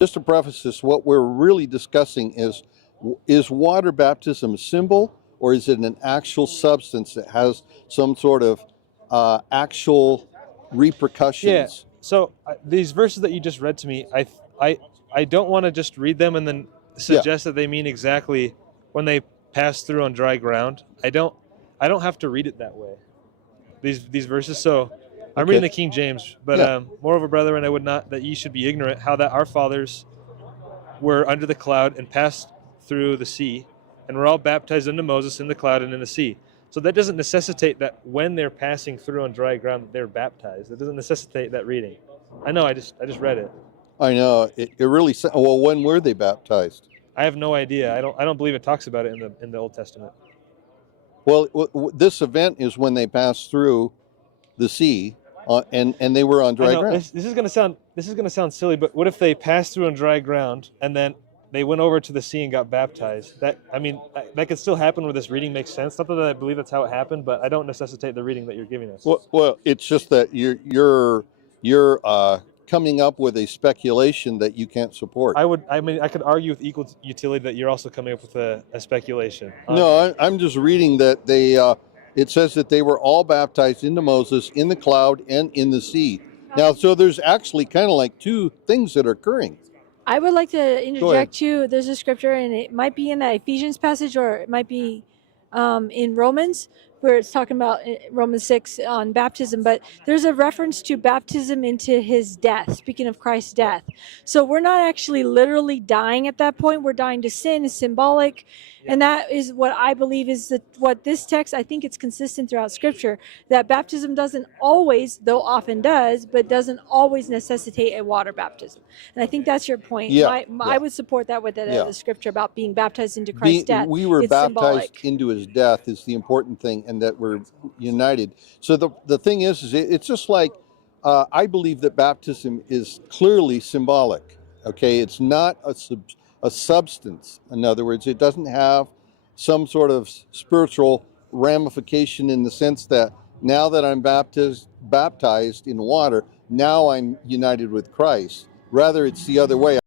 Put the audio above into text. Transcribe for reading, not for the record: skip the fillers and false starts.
Just to preface this, what we're really discussing is water baptism a symbol, or is it an actual substance that has some sort of actual repercussions? So these verses that you just read to me, I don't want to just read them and then Yeah. suggest that they mean exactly when they pass through on dry ground. I don't have to read it that way. These verses. So I'm Okay. reading the King James, but Yeah. moreover, brethren, I would not that ye should be ignorant how that our fathers were under the cloud and passed through the sea, and were all baptized into Moses in the cloud and in the sea. So that doesn't necessitate that when they're passing through on dry ground, they're baptized. It doesn't necessitate that reading. I know. I just read it. I know it really. Well, when were they baptized? I have no idea. I don't believe it talks about it in the Old Testament. Well, this event is when they passed through the sea, and they were on I dry know ground. this is gonna sound silly, but what if they passed through on dry ground and then they went over to the sea and got baptized? That could still happen where this reading makes sense. Not that I believe that's how it happened, but I don't necessitate the reading that you're giving us. Well, it's just that you're coming up with a speculation that you can't support. I could argue with equal utility that you're also coming up with a speculation. No, I'm just reading that they. It says that they were all baptized into Moses in the cloud and in the sea. Now, so there's actually kind of like two things that are occurring. I would like to interject too. There's a scripture, and it might be in that Ephesians passage, or it might be in Romans, where it's talking about Romans 6 on baptism. But there's a reference to baptism into his death, speaking of Christ's death. So we're not actually literally dying at that point. We're dying to sin, is symbolic. And that is what I believe is what this text, I think it's consistent throughout Scripture, that baptism doesn't always, though often does, but doesn't always necessitate a water baptism. And I think that's your point. Yeah, I would support that with Yeah. the Scripture about being baptized into Christ's death. We were It's baptized symbolic. into his death is the important thing, and that we're united. So the thing is it's just like I believe that baptism is clearly symbolic. Okay, it's not a substance. In other words, it doesn't have some sort of spiritual ramification in the sense that now that I'm baptized in water, now I'm united with Christ. Rather, it's the other way.